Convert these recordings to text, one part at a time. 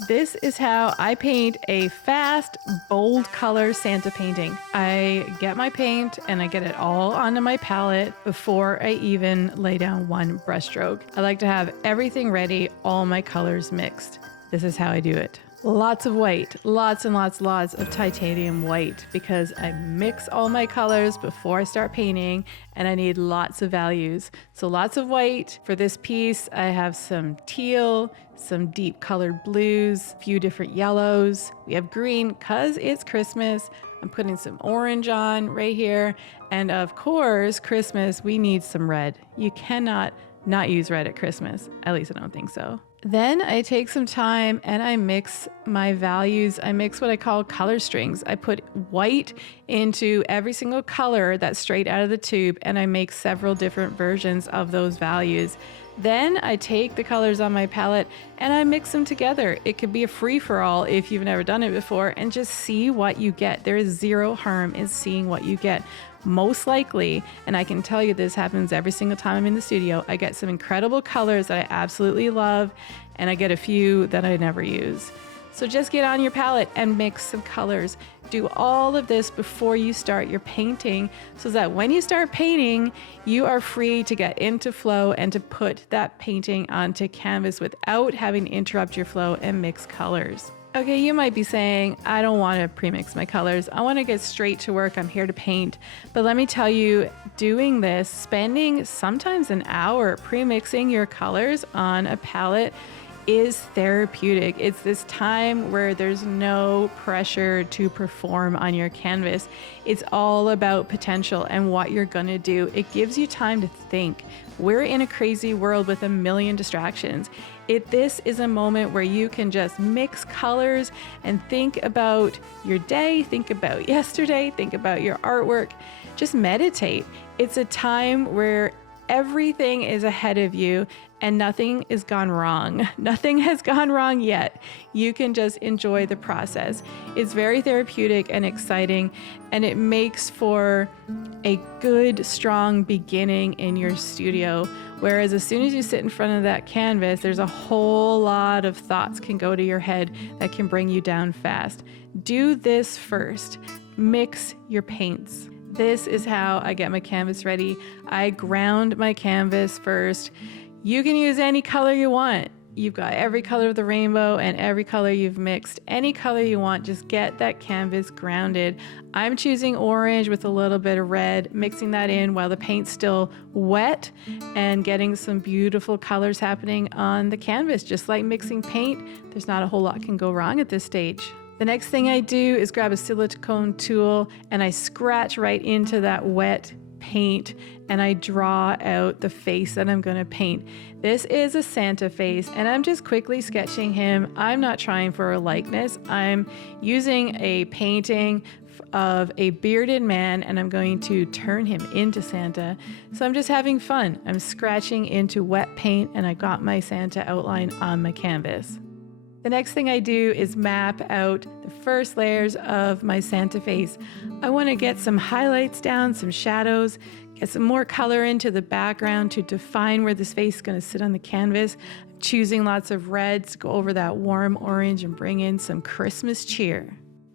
This is how I paint a fast, bold color Santa painting. I get my paint and I get it all onto my palette before I even lay down one brushstroke. I like to have everything ready, all my colors mixed. This is how I do it. Lots of white, lots and lots of titanium white, because I mix all my colors before I start painting and I need lots of values. So lots of white. For this piece, I have some teal, some deep colored blues, a few different yellows. We have green because it's Christmas. I'm putting some orange on right here. And of course, Christmas, we need some red. You cannot not use red at Christmas. At least I don't think so. Then I take some time and I mix my values. I mix what I call color strings. I put white into every single color that's straight out of the tube, and I make several different versions of those values. Then I take the colors on my palette and I mix them together. It could be a free-for-all if you've never done it before, and just see what you get. There is zero harm in seeing what you get. Most likely, and I can tell you this happens every single time I'm in the studio, I get some incredible colors that I absolutely love, and I get a few that I never use. So just get on your palette and mix some colors. Do all of this before you start your painting, so that when you start painting, you are free to get into flow and to put that painting onto canvas without having to interrupt your flow and mix colors. Okay, you might be saying, I don't want to premix my colors. I want to get straight to work. I'm here to paint. But let me tell you, doing this, spending sometimes an hour premixing your colors on a palette is therapeutic. It's this time where there's no pressure to perform on your canvas. It's all about potential and what you're gonna do. It gives you time to think. We're in a crazy world with a million distractions. This is a moment where you can just mix colors and think about your day, think about yesterday, think about your artwork, just meditate. It's a time where everything is ahead of you and nothing is gone wrong. Nothing has gone wrong yet. You can just enjoy the process. It's very therapeutic and exciting, and it makes for a good, strong beginning in your studio. Whereas as soon as you sit in front of that canvas, there's a whole lot of thoughts can go to your head that can bring you down fast. Do this first. Mix your paints. This is how I get my canvas ready. I ground my canvas first. You can use any color you want. You've got every color of the rainbow and every color you've mixed. Any color you want, just get that canvas grounded. I'm choosing orange with a little bit of red, mixing that in while the paint's still wet and getting some beautiful colors happening on the canvas. Just like mixing paint, there's not a whole lot can go wrong at this stage. The next thing I do is grab a silicone tool and I scratch right into that wet paint and I draw out the face that I'm going to paint. This is a Santa face and I'm just quickly sketching him. I'm not trying for a likeness. I'm using a painting of a bearded man and I'm going to turn him into Santa. So I'm just having fun. I'm scratching into wet paint and I got my Santa outline on my canvas. The next thing I do is map out the first layers of my Santa face. I want to get some highlights down, some shadows, get some more color into the background to define where this face is going to sit on the canvas. I'm choosing lots of reds to go over that warm orange and bring in some Christmas cheer.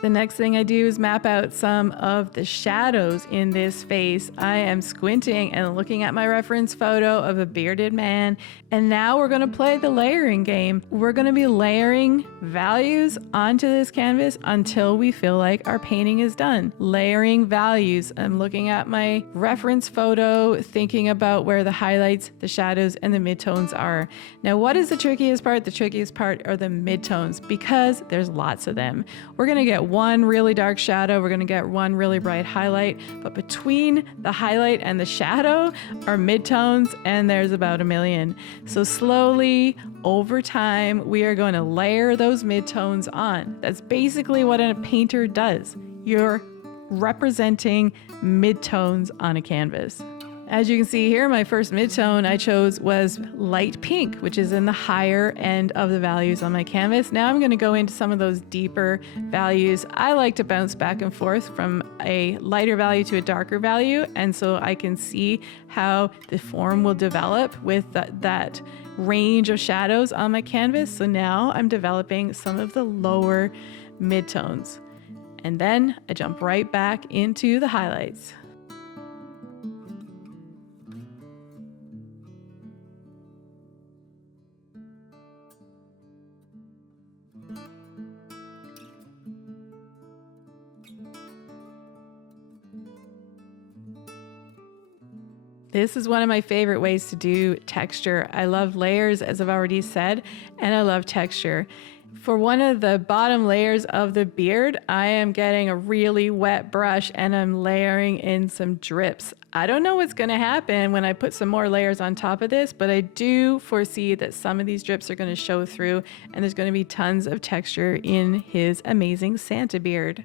The next thing I do is map out some of the shadows in this face. I am squinting and looking at my reference photo of a bearded man. And now we're going to play the layering game. We're going to be layering values onto this canvas until we feel like our painting is done. Layering values. I'm looking at my reference photo, thinking about where the highlights, the shadows, and the midtones are. Now, what is the trickiest part? The trickiest part are the midtones, because there's lots of them. We're going to get one really dark shadow, we're going to get one really bright highlight, but between the highlight and the shadow are midtones, and there's about a million. So slowly, over time, we are going to layer those midtones on. That's basically what a painter does. You're representing midtones on a canvas. As you can see here, my first midtone I chose was light pink, which is in the higher end of the values on my canvas. Now I'm going to go into some of those deeper values. I like to bounce back and forth from a lighter value to a darker value, and so I can see how the form will develop with that range of shadows on my canvas. So now I'm developing some of the lower midtones, and then I jump right back into the highlights. This is one of my favorite ways to do texture. I love layers, as I've already said, and I love texture. For one of the bottom layers of the beard, I am getting a really wet brush and I'm layering in some drips. I don't know what's going to happen when I put some more layers on top of this, but I do foresee that some of these drips are going to show through and there's going to be tons of texture in his amazing Santa beard.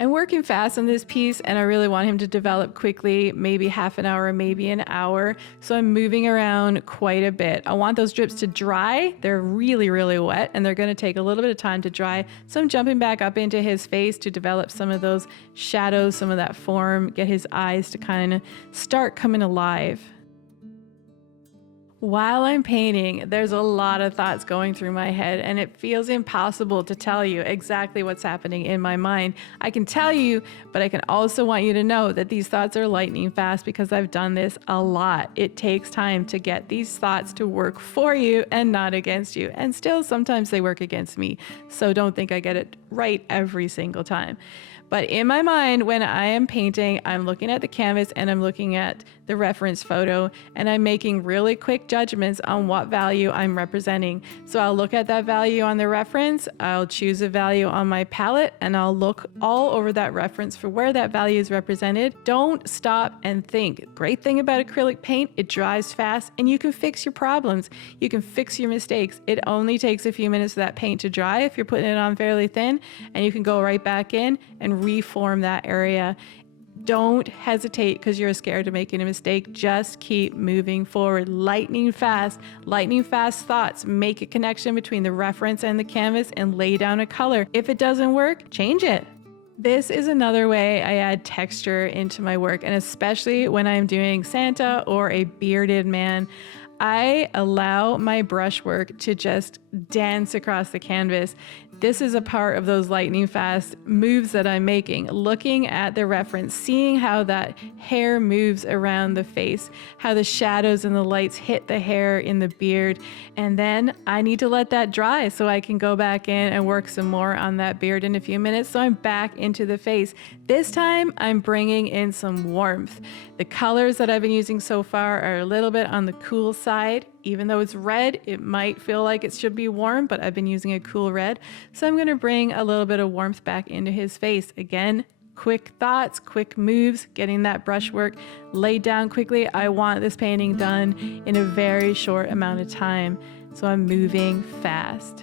I'm working fast on this piece and I really want him to develop quickly, maybe half an hour, maybe an hour. So I'm moving around quite a bit. I want those drips to dry. They're really, really wet and they're going to take a little bit of time to dry. So I'm jumping back up into his face to develop some of those shadows, some of that form, get his eyes to kind of start coming alive. While I'm painting, there's a lot of thoughts going through my head and it feels impossible to tell you exactly what's happening in my mind. I can tell you, but I can also want you to know that these thoughts are lightning fast because I've done this a lot. It takes time to get these thoughts to work for you and not against you. And still, sometimes they work against me. So don't think I get it right every single time. But in my mind, when I am painting, I'm looking at the canvas and I'm looking at the reference photo and I'm making really quick judgments on what value I'm representing. So I'll look at that value on the reference, I'll choose a value on my palette, and I'll look all over that reference for where that value is represented. Don't stop and think. Great thing about acrylic paint, it dries fast and you can fix your problems. You can fix your mistakes. It only takes a few minutes for that paint to dry if you're putting it on fairly thin, and you can go right back in and reform that area. Don't hesitate because you're scared of making a mistake. Just keep moving forward. Lightning fast thoughts. Make a connection between the reference and the canvas and lay down a color. If it doesn't work, change it. This is another way I add texture into my work, and especially when I'm doing Santa or a bearded man, I allow my brushwork to just dance across the canvas. This is a part of those lightning fast moves that I'm making, looking at the reference, seeing how that hair moves around the face, how the shadows and the lights hit the hair in the beard. And then I need to let that dry so I can go back in and work some more on that beard in a few minutes. So I'm back into the face. This time I'm bringing in some warmth. The colors that I've been using so far are a little bit on the cool side. Even though it's red, it might feel like it should be warm, but I've been using a cool red. So I'm going to bring a little bit of warmth back into his face. Again, quick thoughts, quick moves, getting that brushwork laid down quickly. I want this painting done in a very short amount of time. So I'm moving fast.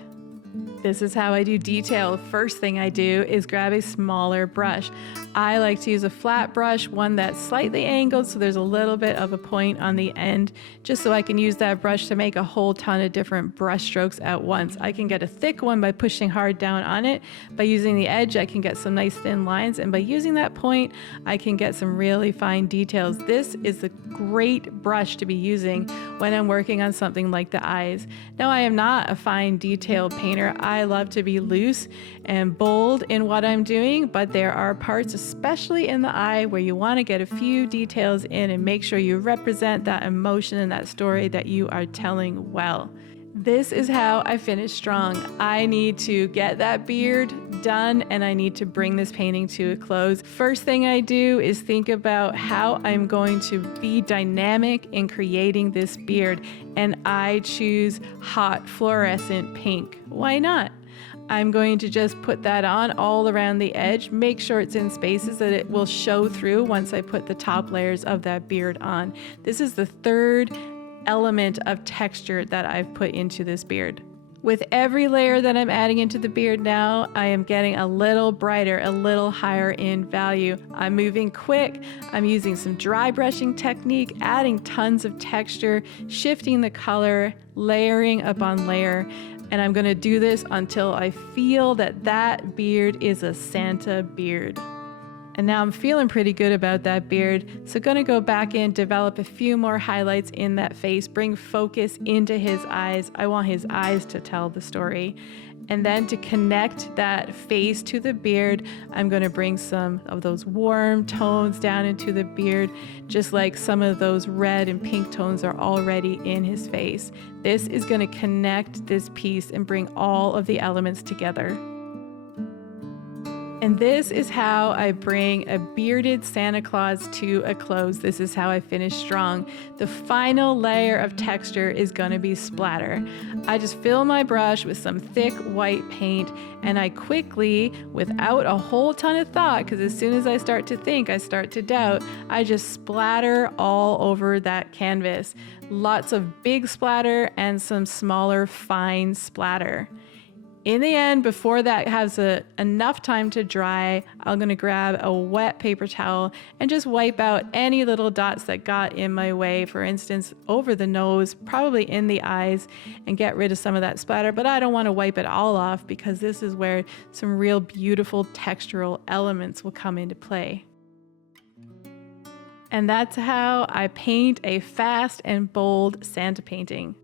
This is how I do detail. First thing I do is grab a smaller brush. I like to use a flat brush, one that's slightly angled so there's a little bit of a point on the end, just so I can use that brush to make a whole ton of different brush strokes at once. I can get a thick one by pushing hard down on it. By using the edge, I can get some nice thin lines, and by using that point, I can get some really fine details. This is a great brush to be using when I'm working on something like the eyes. Now, I am not a fine detail painter. I love to be loose and bold in what I'm doing, but there are parts, especially in the eye, where you want to get a few details in and make sure you represent that emotion and that story that you are telling well. This is how I finish strong. I need to get that beard done and I need to bring this painting to a close. First thing I do is think about how I'm going to be dynamic in creating this beard, and I choose hot fluorescent pink. Why not? I'm going to just put that on all around the edge, make sure it's in spaces that it will show through once I put the top layers of that beard on. This is the third element of texture that I've put into this beard. With every layer that I'm adding into the beard now, I am getting a little brighter, a little higher in value. I'm moving quick. I'm using some dry brushing technique, adding tons of texture, shifting the color, layering upon layer. And I'm gonna do this until I feel that that beard is a Santa beard. And now I'm feeling pretty good about that beard. So gonna go back in, develop a few more highlights in that face, bring focus into his eyes. I want his eyes to tell the story. And then to connect that face to the beard, I'm gonna bring some of those warm tones down into the beard, just like some of those red and pink tones are already in his face. This is gonna connect this piece and bring all of the elements together. And this is how I bring a bearded Santa Claus to a close. This is how I finish strong. The final layer of texture is going to be splatter. I just fill my brush with some thick white paint, and I quickly, without a whole ton of thought, because as soon as I start to think, I start to doubt, I just splatter all over that canvas. Lots of big splatter and some smaller fine splatter. In the end, before that has enough time to dry, I'm going to grab a wet paper towel and just wipe out any little dots that got in my way, for instance, over the nose, probably in the eyes, and get rid of some of that splatter. But I don't want to wipe it all off because this is where some real beautiful textural elements will come into play. And that's how I paint a fast and bold Santa painting.